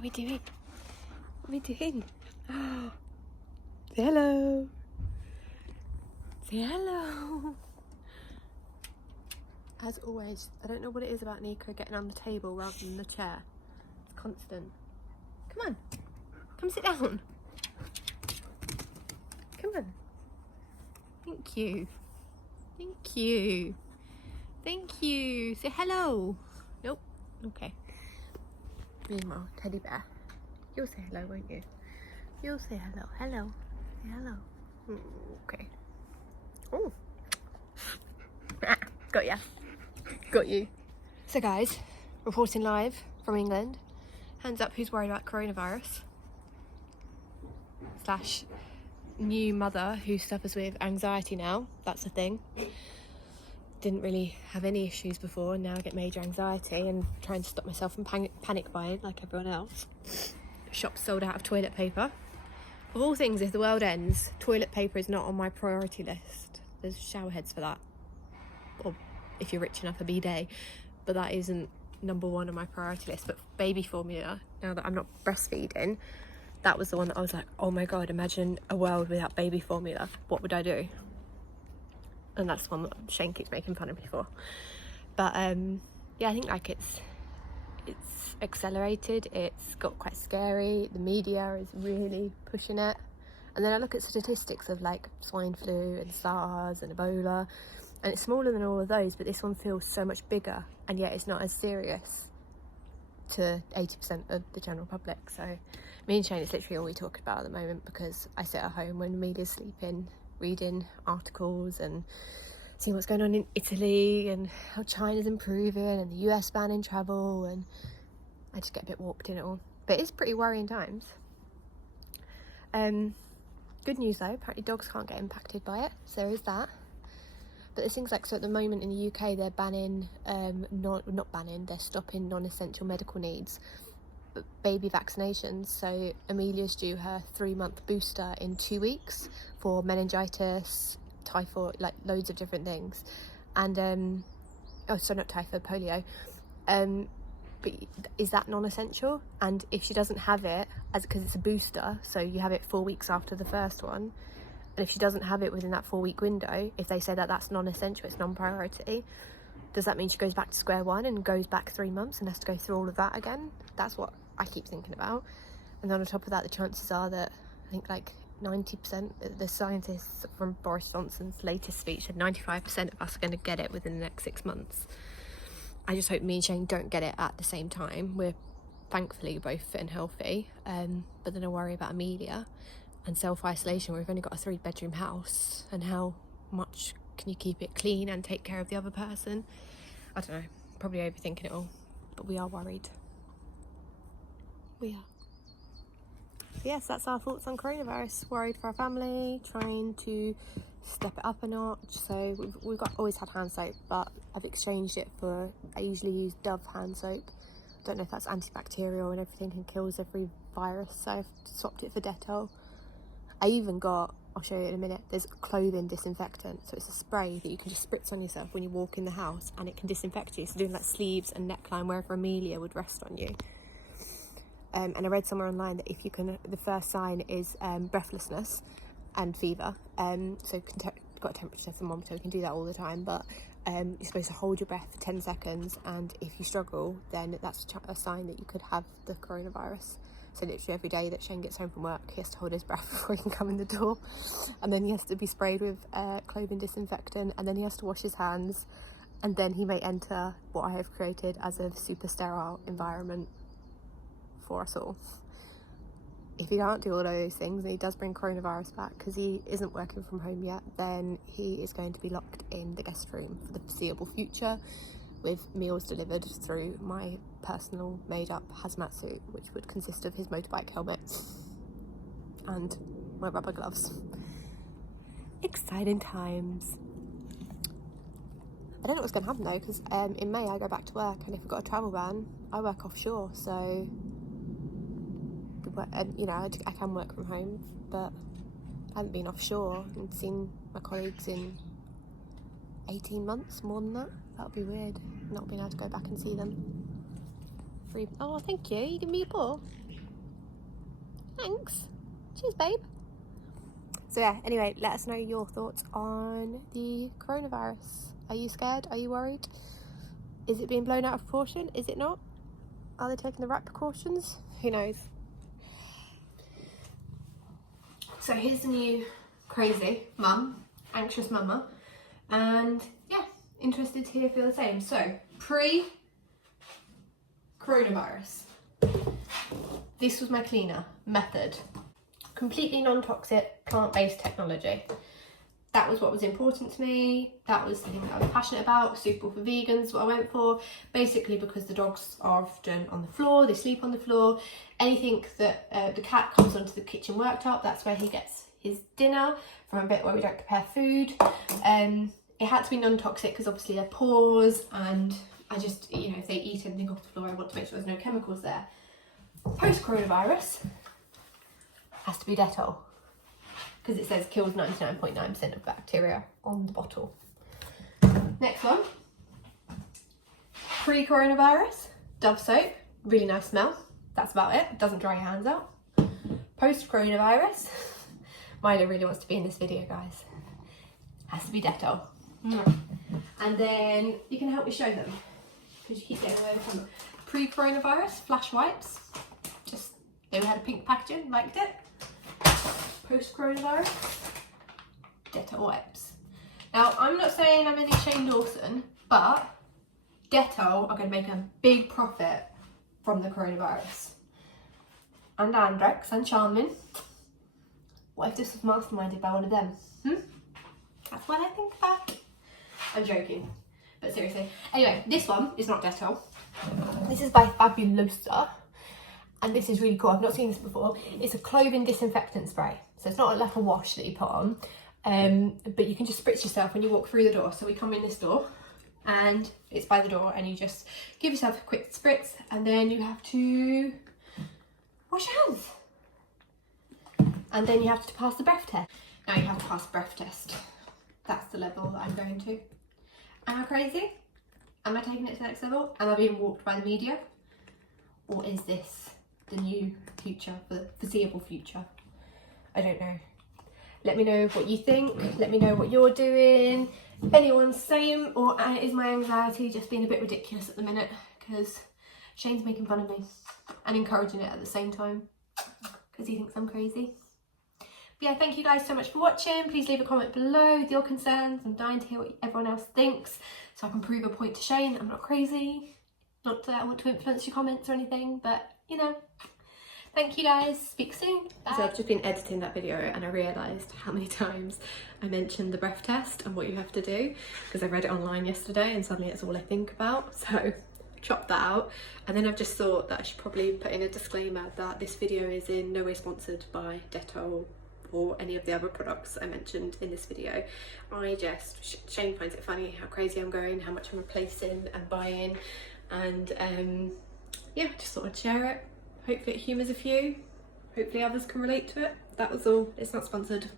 are we doing? What are we doing? Oh, say hello. Say hello. As always, I don't know what it is about Nico getting on the table rather than the chair. It's constant. Come on. Come sit down. Come on. Thank you. Thank you. Thank you. Say hello. Nope. Okay. Meanwhile, teddy bear. You'll say hello, won't you? You'll say hello. Hello. Say hello. Okay. Oh. Got ya. Got you. So guys, reporting live from England. Hands up who's worried about coronavirus. Slash new mother who suffers with anxiety now. That's a thing. Didn't really have any issues before, and now I get major anxiety and trying to stop myself from panic buying like everyone else. Shops sold out of toilet paper. Of all things, if the world ends, toilet paper is not on my priority list. There's shower heads for that. Or if you're rich enough, a bidet. But that isn't number one on my priority list. But baby formula, now that I'm not breastfeeding, that was the one that I was like, oh my God, imagine a world without baby formula. What would I do? And that's the one that Shane keeps making fun of me for. But yeah, I think like it's accelerated. It's got quite scary. The media is really pushing it. And then I look at statistics of like swine flu and SARS and Ebola, and it's smaller than all of those, but this one feels so much bigger, and yet it's not as serious to 80% of the general public. So me and Shane, it's literally all we talk about at the moment, because I sit at home when Amelia's sleeping, reading articles and seeing what's going on in Italy and how China's improving and the US banning travel, and I just get a bit warped in it all. But it's pretty worrying times. Good news though, apparently dogs can't get impacted by it, so there is that. But there's things like, so at the moment in the UK they're banning, not banning, they're stopping non-essential medical needs, but baby vaccinations. So Amelia's due her 3-month booster in 2 weeks for meningitis, typhoid, like loads of different things. And oh, sorry, not typhoid, polio. But is that non-essential? And if she doesn't have it, because it's a booster, so you have it 4 weeks after the first one, and if she doesn't have it within that 4-week window, if they say that that's non-essential, it's non-priority, does that mean she goes back to square one and goes back 3 months and has to go through all of that again? That's what I keep thinking about. And then on top of that, the chances are that I think like 90%, the scientists from Boris Johnson's latest speech said 95% of us are going to get it within the next 6 months. I just hope me and Shane don't get it at the same time. We're thankfully both fit and healthy, but then I worry about Amelia and self-isolation. We've only got a 3-bedroom house, and how much can you keep it clean and take care of the other person? I don't know, probably overthinking it all, but we are worried. We are. Yes, that's our thoughts on coronavirus. Worried for our family, trying to step it up a notch. So we've always had hand soap, but I've exchanged it for, I usually use Dove hand soap. Don't know if that's antibacterial and everything and kills every virus, so I've swapped it for Dettol. I even got, I'll show you in a minute, there's clothing disinfectant. So it's a spray that you can just spritz on yourself when you walk in the house, and it can disinfect you. So doing like sleeves and neckline, wherever Amelia would rest on you. And I read somewhere online that if you can, the first sign is breathlessness and fever. So got a temperature thermometer, we can do that all the time, but you're supposed to hold your breath for 10 seconds, and if you struggle, then that's a sign that you could have the coronavirus. So literally every day that Shane gets home from work, he has to hold his breath before he can come in the door, and then he has to be sprayed with clothing disinfectant, and then he has to wash his hands, and then he may enter what I have created as a super sterile environment for us all. If he can't do all of those things, and he does bring coronavirus back because he isn't working from home yet, then he is going to be locked in the guest room for the foreseeable future, with meals delivered through my personal made-up hazmat suit, which would consist of his motorbike helmet and my rubber gloves. Exciting times. I don't know what's going to happen though, because in May I go back to work, and if we've got a travel ban, I work offshore, so you know, I can work from home, but I haven't been offshore and seen my colleagues in 18 months, more than that. That would be weird, not being able to go back and see them. Oh, thank you. You give me a paw. Thanks. Cheers, babe. So yeah, anyway, let us know your thoughts on the coronavirus. Are you scared? Are you worried? Is it being blown out of proportion? Is it not? Are they taking the right precautions? Who knows? So here's the new crazy mum, anxious mama, and yeah, interested to hear if you're the same. So pre-coronavirus, this was my cleaner method. Completely non-toxic, plant-based technology. That was what was important to me. That was the thing that I was passionate about. Suitable for vegans, what I went for. Basically because the dogs are often on the floor, they sleep on the floor. Anything that the cat comes onto the kitchen worktop, that's where he gets his dinner, from a bit where we don't prepare food. It had to be non-toxic because obviously their paws, and I just, you know, if they eat anything off the floor, I want to make sure there's no chemicals there. Post-coronavirus, has to be Dettol, because it says kills 99.9% of bacteria on the bottle. Next one, pre-coronavirus, Dove soap, really nice smell. That's about it, doesn't dry your hands out. Post-coronavirus, Milo really wants to be in this video, guys. Has to be Dettol. And then you can help me show them, because you keep getting away from it. Pre-coronavirus, Flash wipes. Just, they had a pink packaging, liked it. Post-coronavirus, Dettol wipes. Now, I'm not saying I'm any Shane Dawson, but Dettol are going to make a big profit from the coronavirus. And Andrex and Charmin. What if this was masterminded by one of them? That's what I think about. I'm joking, but seriously. Anyway, this one is not Dettol. This is by Fabulosa. And this is really cool. I've not seen this before. It's a clothing disinfectant spray. So it's not like a wash that you put on, but you can just spritz yourself when you walk through the door. So we come in this door and it's by the door, and you just give yourself a quick spritz, and then you have to wash your hands. And then you have to pass the breath test. Now you have to pass the breath test. That's the level that I'm going to. Am I crazy? Am I taking it to the next level? Am I being walked by the media? Or is this the new future, for the foreseeable future? I don't know. Let me know what you think. Let me know what you're doing. If anyone's the same, or is my anxiety just being a bit ridiculous at the minute, because Shane's making fun of me and encouraging it at the same time because he thinks I'm crazy. But yeah, thank you guys so much for watching. Please leave a comment below with your concerns. I'm dying to hear what everyone else thinks, so I can prove a point to Shane. I'm not crazy. Not that I want to influence your comments or anything, but you know. Thank you guys, speak soon. Bye. So I've just been editing that video and I realised how many times I mentioned the breath test and what you have to do, because I read it online yesterday and suddenly it's all I think about, so chopped that out. And then I've just thought that I should probably put in a disclaimer that this video is in no way sponsored by Dettol or any of the other products I mentioned in this video. Shane finds it funny how crazy I'm going, how much I'm replacing and buying, and yeah, just thought I'd share it. Hopefully it humours a few. Hopefully others can relate to it. That was all. It's not sponsored.